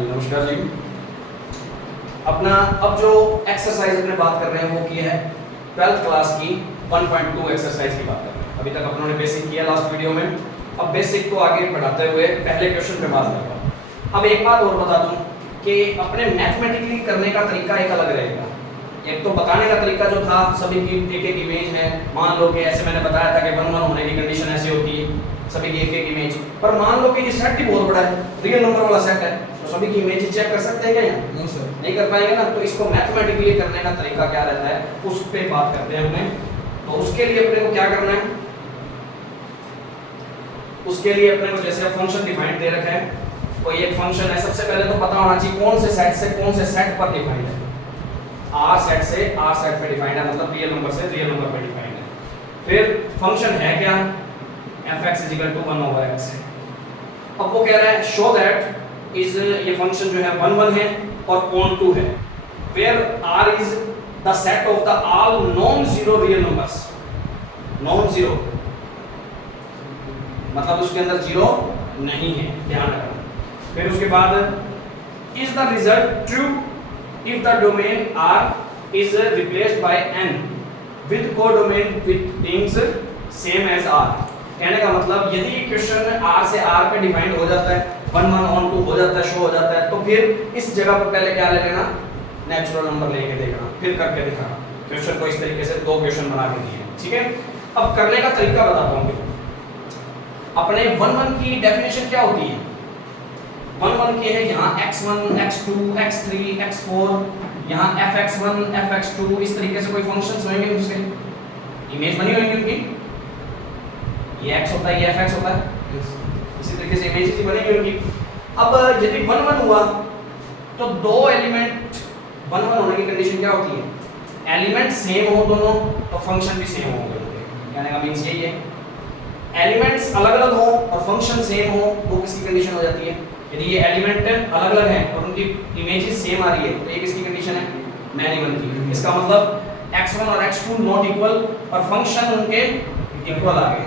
जी नमस्कार जी। अपना अब जो एक्सरसाइज अपने बात कर रहे हैं वो की है 12th क्लास की 1.2 एक्सरसाइज की बात कर रहे हैं। अभी तक अपनों ने बेसिक किया लास्ट वीडियो में। अब बेसिक को आगे बढ़ाते हुए पहले क्वेश्चन पे बात करता हूँ। अब एक बात और बता दूं कि अपने मैथमेटिकली करने का तरीका एक अलग रहेगा। एक तो बताने का तरीका जो था सभी की एक एक इमेज है, मान लो कि ऐसे मैंने बताया था कि 1 1 होने की कंडीशन ऐसी होती है, सभी की एक एक इमेज। पर मान लो कि ये सेट ही बहुत बड़ा है, रियल नंबर वाला सेट है, तो सभी की इमेज चेक कर सकते हैं क्या? यहाँ नहीं सर, नहीं कर पाएंगे ना। तो इसको मैथमेटिकली करने का तरीका क्या रहता है उस पे बात करते हैं हमने। तो उसके लिए अपने को क्या करना है, उसके लिए अपने को जैसे फंक्शन डिफाइंड दे रखा है, कोई एक फंक्शन है, सबसे पहले तो पता होना चाहिए कौन से सेट से कौन से सेट पर डिफाइंड है। आर सेट से आर सेट पे डिफाइंड है, मतलब रियल नंबर से रियल नंबर पे डिफाइंड है। फिर फंक्शन है क्या, fx = 1/x। अब वो कह रहा है शो दैट इज, ये फंक्शन जो है 1 1 है और ऑन 2 है, where r is the set of the all non zero real numbers. Non zero मतलब उसके अंदर जीरो नहीं है, ध्यान रखना। फिर उसके बाद is the result true if the domain R is replaced by n with codomain with things same as R। कहने का मतलब यदि क्वेश्चन R से R पे डिफाइंड हो जाता है, 1 1 ऑन 2 हो जाता है, शो हो जाता है, तो फिर इस जगह पर पहले क्या ले लेना, नेचुरल नंबर लेके देखना, फिर करके दिखाना। क्वेश्चन को इस तरीके से 2 क्वेश्चन बना के दिए, ठीक है। अब करने का तरीका बताता हूँ। अपने 1 1 की डेफिनेशन क्या होती है, 1 1 की है यहाँ x1 x2 x3 x4, यहाँ fx1 fx2, इस तरीके से कोई फंक्शंस होंगे, उससे इमेज बनी होगी उनकी, ये x होता है, ये fx होता है, इसी तरीके से इमेजेस ही बनेगी उनकी। अब यदि 1 1 हुआ तो दो एलिमेंट 1 1 होने की कंडीशन क्या होती है, एलिमेंट सेम हो दोनों तो फंक्शन भी सेम होंगे उनके, कहने का मींस यही है। एलिमेंट्स अलग अलग हो और फंक्शन सेम हो, वो किसकी कंडीशन हो जाती है, यदि ये एलिमेंट अलग अलग हैं और उनकी इमेजेस सेम आ रही है तो ये किसकी कंडीशन है, मैनी वन की। इसका मतलब x1 और x2 नॉट इक्वल और फंक्शन उनके इक्वल आ गए,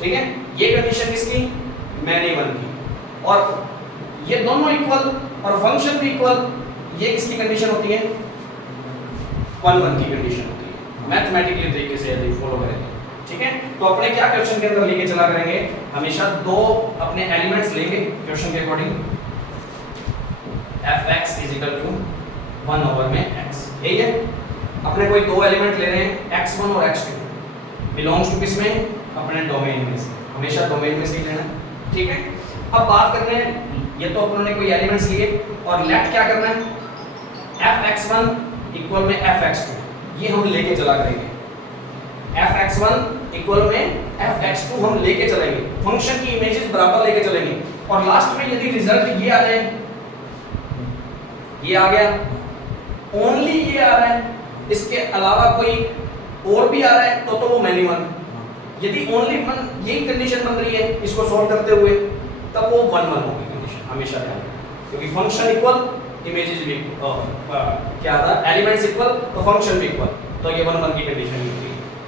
ठीक है। ये कंडीशन किसकी, मैनी वन की। और ये दोनों इक्वल और फंक्शन भी इक्वल, ये किसकी कंडीशन होती है, 1 1 की कंडीशन होती है, मैथमेटिकली तरीके से यदि फॉलो करें, ठीक है। तो अपने क्या क्वेश्चन के अंदर लेके चला करेंगे, हमेशा दो अपने एलिमेंट्स लेंगे क्वेश्चन के अकॉर्डिंग, fx = 1 में x, यही है। अपने कोई दो एलिमेंट ले रहे हैं x1 और x2, बिलोंग्स टू किस में, अपने डोमेन में से, हमेशा डोमेन में से ही लेना, ठीक है। अब बात करते हैं, ये तो अपनों ने कोई एलिमेंट्स लिए और लेट क्या करना है, fx1 = fx2, ये हम लेके चला करेंगे। fx1 = fx2 हम लेके चलेंगे, फंक्शन की इमेजेस बराबर लेके चलेंगे, और लास्ट में यदि रिजल्ट ये आ जाए, ये आ गया, ओनली ये आ रहा है, इसके अलावा कोई और भी आ रहा है तो वो मैनी वन। यदि ओनली वन यही कंडीशन बन रही है इसको सॉल्व करते हुए, तब वो 1 1 होगी कंडीशन, हमेशा ध्यान रखना, क्योंकि फंक्शन इक्वल, इमेजेस भी क्या था, एलिमेंट्स इक्वल तो फंक्शन भी इक्वल, तो ये 1 1 की कंडीशन होगी।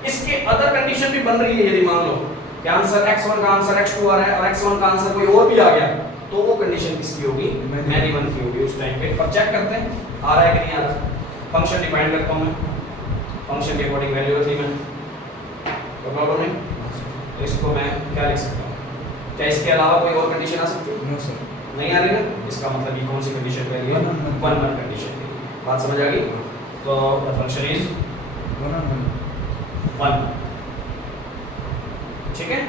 इसके अदर कंडीशन भी बन रही है, यदि मान लो कि आंसर x1 का आंसर x2 आ रहा है और x1 का आंसर कोई और भी आ गया, तो वो कंडीशन किसकी होगी, मैनी वन की होगी उस टाइम पे। पर चेक करते हैं आ रहा है कि नहीं आ रहा। फंक्शन डिफाइन करता हूं मैं, फंक्शन के अकॉर्डिंग वैल्यू होती है, तो प्रॉब्लम नहीं। तो इसको मैं क्या लिख सकता हूं, क्या इसके अलावा कोई और कंडीशन आ सकती है, नो सर, नहीं आ रही ना। इसका मतलब ये कौन सी कंडीशन पे है, 1 1 कंडीशन। बात समझ आ गई। तो द फंक्शन इज 1, ठीक है,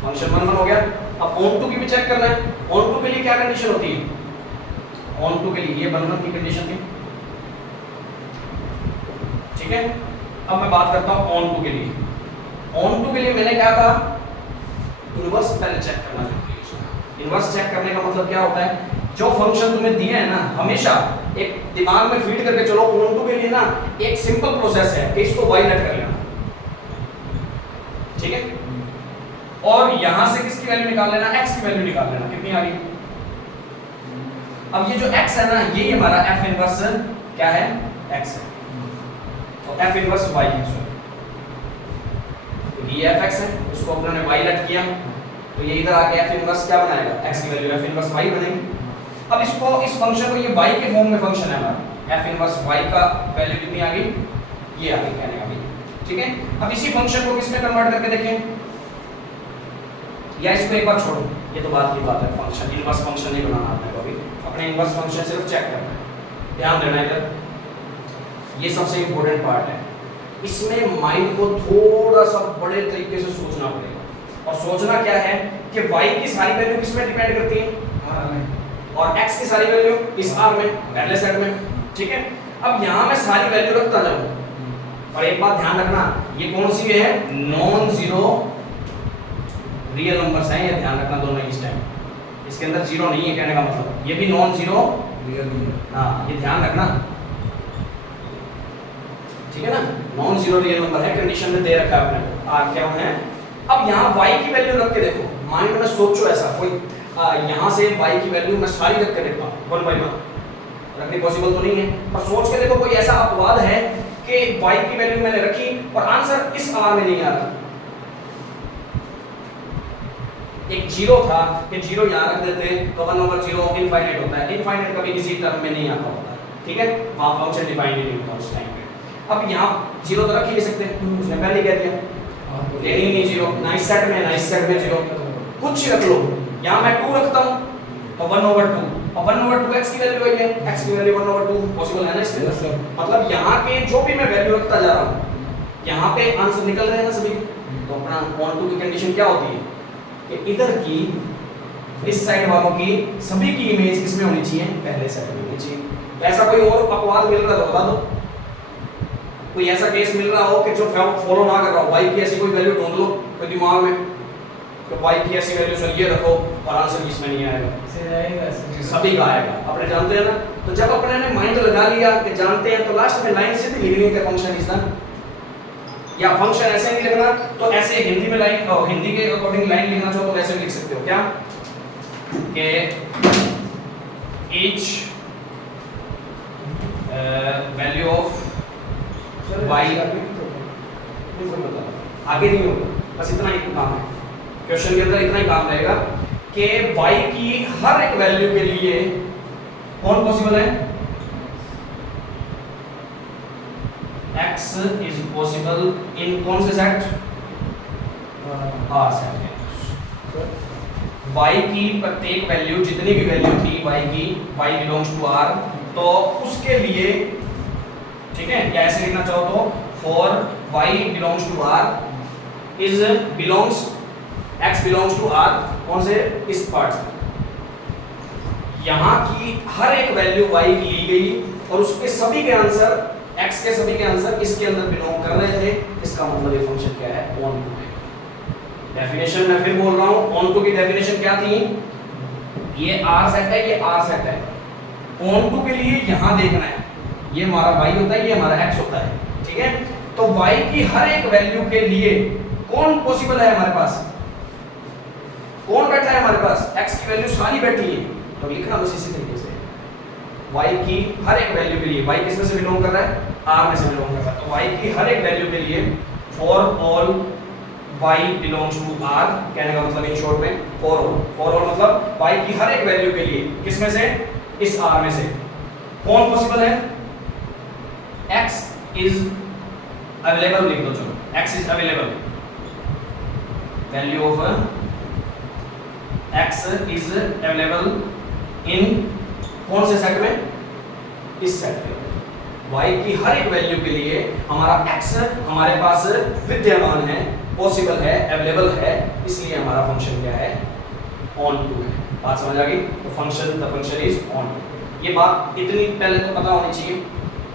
फंक्शन 1 1 हो गया। अब ऑन 2 की भी चेक करना है, ऑन 2 के लिए क्या कंडीशन होती है, ऑन 2 के लिए ये 1 1 की कंडीशन थी, ठीक है। अब मैं बात करता हूं ऑन 2 के लिए। ऑन 2 के लिए मैंने क्या कहा, इनवर्स पहले चेक करना जरूरी है। इनवर्स चेक करने का मतलब क्या होता है, जो फंक्शन तुम्हें दिए है ना, हमेशा एक दिमाग में फीड करके चलो। ऑन 2 के लिए ना एक सिंपल प्रोसेस है कि इसको y लेट कर लेना, ठीक है, और यहां से किसकी वैल्यू निकाल लेना, x की वैल्यू निकाल लेना, कितनी आ रही। अब ये जो x है ना, ये हमारा f इनवर्स क्या है, x है, तो f इनवर्स y है, तो ये fx है, उसको अपने y लेट किया, तो ये इधर आके f इनवर्स क्या बनाएगा, x की वैल्यू f इनवर्स y बनेगी। अब इसको इस फंक्शन को ये y के फॉर्म में फंक्शन है हमारा f इनवर्स y का वैल्यू कितनी आ गई, ये आ गई कहने का भी, ठीक है। अब इसी फंक्शन को किस में कन्वर्ट करके देखें, या इसको एक बार छोड़ो, ये तो बात की बात है, फंक्शन इनवर्स फंक्शन नहीं बनाना आपने को अभी, अपने इनवर्स फंक्शन सिर्फ चेक करना है, ध्यान देना इधर, ये सबसे इंपॉर्टेंट पार्ट है। इसमें माइंड को थोड़ा सा बड़े तरीके से सोचना पड़ेगा, और सोचना क्या है कि y की सारी वैल्यू किस में डिपेंड करती है, r में, और x की सारी वैल्यू इस r में पहले सेट में, ठीक है। अब यहाँ मैं सारी वैल्यू रखता जाऊँ, और एक बात ध्यान रखना, ये कौन सी है, नॉन जीरो रियल नंबर्स हैं, ये ध्यान रखना दोनों इस टाइम, इसके अंदर जीरो नहीं है कहने का मतलब, ये भी नॉन जीरो रियल नहीं है, हाँ ये ध्यान रखना, ठीक है ना, नॉन जीरो रियल नंबर है, कंडीशन में दे रखा है अपने को, आर क्या है। अब यहाँ y की वैल्यू रख के देखो, माइंड में सोचो ऐसा कोई, यहाँ से y की वैल्यू मैं सारी रख के देखता हूँ, 1 by 1 रखनी पॉसिबल तो नहीं है, पर सोच के देखो कोई ऐसा अपवाद है कि y की वैल्यू मैंने रखी और आंसर इस r में नहीं आ रहा, एक जीरो था कि जीरो यहाँ रख देते तो 1/0 इनफाइनाइट होता है, इनफाइनाइट कभी किसी टर्म में नहीं आता होता, ठीक है, वहाँ फंक्शन डिफाइन नहीं होता उस टाइम पे। अब यहाँ जीरो तो रख ही नहीं सकते, उसने पहले कह दिया लेनी नहीं जीरो, ना इस सेट में ना इस सेट में जीरो, कुछ रख लो, यहाँ मैं 2 रखता हूँ तो 1/2, और 1/2 x की वैल्यू है, x की वैल्यू 1/2 पॉसिबल है ना इसमें, मतलब यहाँ के जो भी मैं वैल्यू रखता जा रहा हूँ, यहाँ पे आंसर निकल रहे हैं ना सभी, तो अपना ऑन टू की कंडीशन क्या होती है कि इधर की इस साइड वालों की सभी की इमेज किसमें होनी चाहिए, पहले सेट में होनी चाहिए। ऐसा कोई और अपवाद मिल रहा है तो बता दो, कोई ऐसा केस मिल रहा हो कि जो फॉलो ना कर रहा हो, y की ऐसी कोई वैल्यू ढूंढ लो कोई दिमाग में, तो y की ऐसी वैल्यू सर ये रखो और आंसर इसमें नहीं आएगा, सभी का आएगा, अपने जानते हैं ना। तो जब अपने ने माइंड लगा लिया कि जानते हैं, तो लास्ट में लाइन सीधी लिखनी है फंक्शन इज डन, या फंक्शन ऐसे नहीं लिखना तो ऐसे हिंदी में लाइन, हिंदी के अकॉर्डिंग लाइन लिखना चाहो तो ऐसे लिख सकते हो, क्या कि each वैल्यू ऑफ y, आगे नहीं होगा, बस इतना ही काम है क्वेश्चन के अंदर, इतना ही काम रहेगा कि y की हर एक वैल्यू के लिए कौन पॉसिबल है, x इज पॉसिबल इन कौन से सेट, R सेट है, y की प्रत्येक वैल्यू जितनी भी वैल्यू थी y की, y बिलोंग्स टू R, तो उसके लिए, ठीक है, या ऐसे लिखना चाहो तो for y belongs to R is belongs, x belongs to R, कौन से, इस पार्ट से, यहाँ की हर एक वैल्यू y की ली गई और उसके सभी के आंसर, x के सभी के आंसर इसके अंदर बिलोंग कर रहे थे, इसका मतलब ये फंक्शन क्या है, ऑन टू है। डेफिनेशन मैं फिर बोल रहा हूँ, ऑन टू की डेफिनेशन क्या थी, ये R सेट है, ये R सेट है, ऑन टू के लिए यहाँ देखना है, ये हमारा y होता है, ये हमारा x होता है, ठीक है। तो y की हर एक वैल्यू के लिए कौन पॉसिबल है हमारे पास, कौन बैठा है हमारे पास, x की वैल्यू सारी बैठी है, तो लिखना बस इसी तरीके से, y की हर एक वैल्यू के लिए, y किस में से बिलोंग कर रहा है, r में से बिलोंग कर रहा है, तो y की हर एक वैल्यू के लिए for all y belongs to r, कहने का मतलब इन शॉर्ट में फॉर ऑल मतलब y की हर एक वैल्यू के लिए किस में से, इस r में से कौन पॉसिबल है, x इज अवेलेबल, लिख दो चलो, x is available, value of x is available in कौन से सेट में, इस सेट में, y की हर एक वैल्यू के लिए हमारा x हमारे पास विद्यमान है, पॉसिबल है, अवेलेबल है, इसलिए हमारा फंक्शन क्या है, ऑन टू है। बात समझ आ गई, तो function, the function is onto, ये बात इतनी पहले तो पता होनी चाहिए।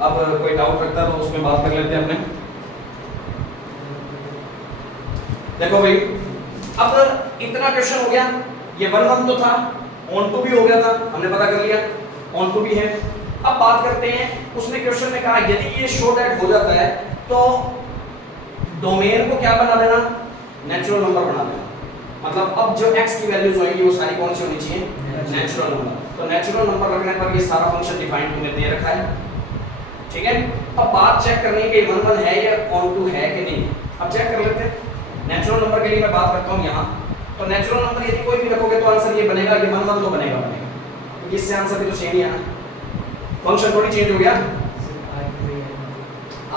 अब कोई डाउट रखता है तो उसमें बात कर लेते हैं अपने। देखो भाई, अब इतना क्वेश्चन हो गया, ये 1 तो था, ऑन टू भी हो गया था, हमने पता कर लिया ऑन टू भी है। अब बात करते हैं, उसने क्वेश्चन में कहा यदि ये शो डेट हो जाता है तो डोमेन को क्या बना देना, नेचुरल नंबर बना देना, मतलब अब जो x की वैल्यूज होंगी वो सारी कौन सी होनी चाहिए, नेचुरल नंबर। तो नेचुरल नंबर रखने पर ये सारा फंक्शन डिफाइन तुम्हें दे रखा है, ठीक है। अब बात चेक करनी है कि 1 है या ऑन टू है कि नहीं। अब चेक कर लेते हैं, नेचुरल नंबर के लिए मैं बात करता हूँ यहाँ, तो नेचुरल नंबर यदि कोई भी रखोगे तो आंसर ये बनेगा, ये 1 तो बनेगा, इससे आंसर भी तो सेम ही है ना, फंक्शन थोड़ी चेंज हो गया,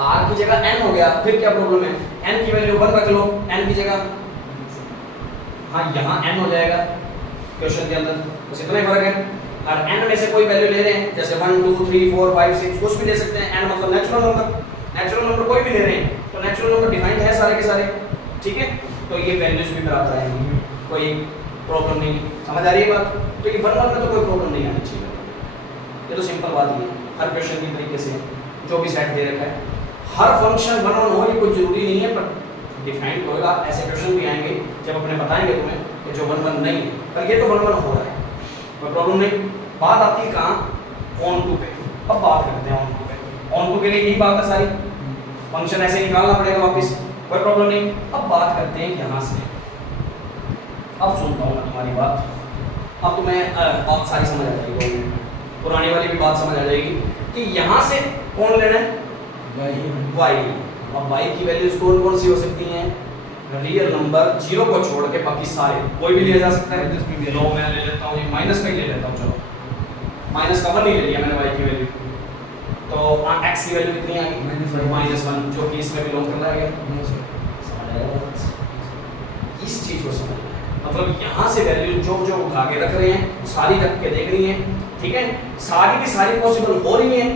r की जगह n हो गया, फिर क्या प्रॉब्लम है, n की वैल्यू 1 रख लो, n की जगह, हाँ यहाँ n हो जाएगा क्वेश्चन के अंदर, बस इतना ही फर्क है। और n में से कोई वैल्यू ले रहे हैं, जैसे 1 2 3 4 5 6 कुछ भी ले सकते हैं, n मतलब नेचुरल नंबर कोई भी ले रहे हैं, तो नेचुरल नंबर डिफाइंड है सारे के सारे, ठीक है, तो ये वैल्यूज भी बराबर आएंगी, कोई प्रॉब्लम नहीं, समझ आ रही है बात, तो ये 1 1 में तो कोई प्रॉब्लम नहीं आनी चाहिए, ये तो सिंपल बात ही है, हर क्वेश्चन की तरीके से जो भी सेट दे रखा है, हर फंक्शन 1 1 हो ये कोई जरूरी नहीं है, पर डिफाइंड होगा, ऐसे क्वेश्चन भी आएंगे जब अपने बताएंगे तुम्हें कि जो 1 1 नहीं है, पर ये तो 1 1 हो रहा है, कोई प्रॉब्लम नहीं। बात आती है कहाँ, ऑन टू पे, अब बात करते हैं ऑन टू पे, ऑन टू के लिए यही बात है सारी, फंक्शन ऐसे निकालना पड़ेगा वापस, कोई प्रॉब्लम नहीं। अब बात करते हैं यहाँ से, अब सुनता हूँ मैं तुम्हारी बात, अब तुम्हें बात सारी समझ आ जाएगी, पुरानी वाली भी बात समझ आ जाएगी कि यहाँ से कौन लेना है, y, अब y की वैल्यूज कौन कौन सी हो सकती हैं, रियल नंबर, जीरो को छोड़ के बाकी सारे कोई भी लिया जा सकता है, लो मैं ले लेता हूँ, माइनस का ही ले लेता हूँ, चलो माइनस का 1 नहीं ले लिया मैंने y की वैल्यू, तो x की वैल्यू कितनी आ गई, -1, जो कि इसमें बिलोंग कर रहा है, समझ आएगा, इस चीज को समझना है, मतलब यहाँ से वैल्यू जो जो उठा के रख रहे हैं सारी रख के देख रही है, ठीक है, सारी की सारी पॉसिबल हो रही है,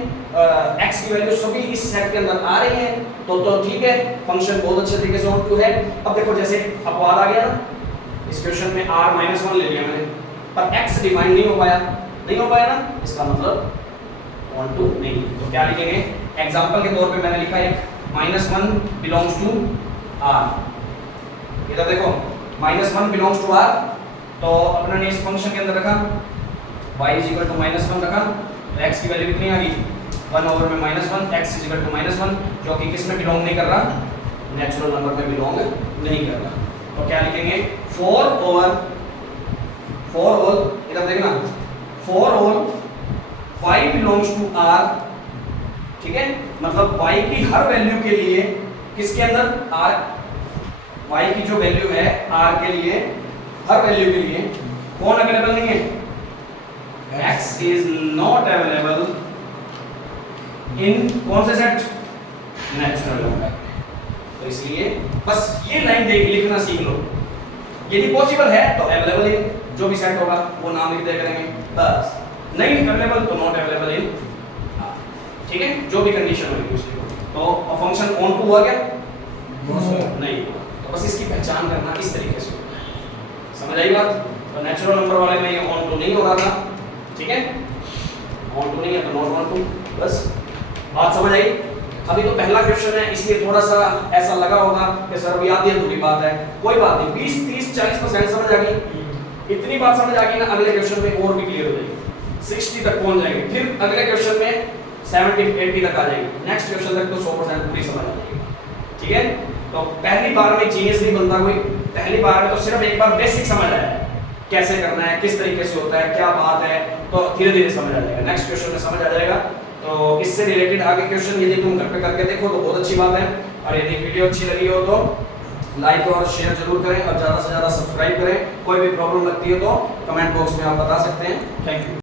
x की वैल्यू सभी इस सेट के अंदर आ रही है, तो ठीक है, फंक्शन बहुत अच्छे तरीके से ऑन टू है। अब देखो जैसे अपवाद आ गया ना, इस क्वेश्चन में r -1 ले लिया मैंने, पर x डिफाइन नहीं हो पाया ना, इसका मतलब ऑन टू नहीं, तो क्या लिखेंगे, एग्जांपल के तौर पे मैंने लिखा है -1 बिलोंग्स टू r, इधर देखो -1 बिलोंग्स टू r, तो अपने ने इस फंक्शन के अंदर रखा y -1 रखा, तो x की वैल्यू कितनी आ गई, 1 ओवर में -1, x -1, जो कि किस में बिलोंग नहीं कर रहा, नेचुरल नंबर में बिलोंग नहीं कर रहा, तो क्या लिखेंगे 4 ओवर इधर देखना 4 over y belongs to r, ठीक है, मतलब y की हर वैल्यू के लिए किसके अंदर r, y की जो वैल्यू है r के लिए, हर वैल्यू के लिए कौन अवेलेबल नहीं है, x is not available इन कौन से सेट, नेचुरल नंबर, तो इसलिए बस ये लाइन देख लिखना सीख लो, यदि पॉसिबल है तो अवेलेबल इन जो भी सेट होगा वो नाम लिख दिया करेंगे, बस नहीं अवेलेबल तो नॉट अवेलेबल इन, ठीक है, जो भी कंडीशन होगी उसकी, तो फंक्शन ऑन टू हुआ क्या, नहीं, तो बस इसकी पहचान करना इस तरीके से, समझ आई बात, तो नेचुरल नंबर वाले में ये ऑन टू नहीं हो रहा था, ठीक है, ऑन टू नहीं है तो नॉट ऑन टू, बस बात समझ आई। अभी तो पहला क्वेश्चन है इसलिए थोड़ा सा ऐसा लगा होगा कि सर अभी आधी अधूरी बात है, कोई बात नहीं, 20 30 40% समझ आ गई, इतनी बात समझ आ गई ना, अगले क्वेश्चन में और भी क्लियर हो जाएगी, 60 तक पहुंच जाएंगे, फिर अगले क्वेश्चन में 70 80 तक आ जाएगी, नेक्स्ट क्वेश्चन तक तो 100% पूरी समझ आ जाएगी, ठीक है, तो पहली बार में जीनियस नहीं बनता कोई, पहली बार में तो सिर्फ एक बार बेसिक समझ आया है, कैसे करना है, किस तरीके से होता है, क्या बात है, तो धीरे धीरे समझ आ जाएगा, नेक्स्ट क्वेश्चन में समझ आ जाएगा। तो इससे रिलेटेड आगे क्वेश्चन यदि तुम घर पे करके देखो तो बहुत अच्छी बात है, और यदि वीडियो अच्छी लगी हो तो लाइक और शेयर जरूर करें, और ज़्यादा से ज़्यादा सब्सक्राइब करें, कोई भी प्रॉब्लम लगती है तो कमेंट बॉक्स में आप बता सकते हैं। Thank you.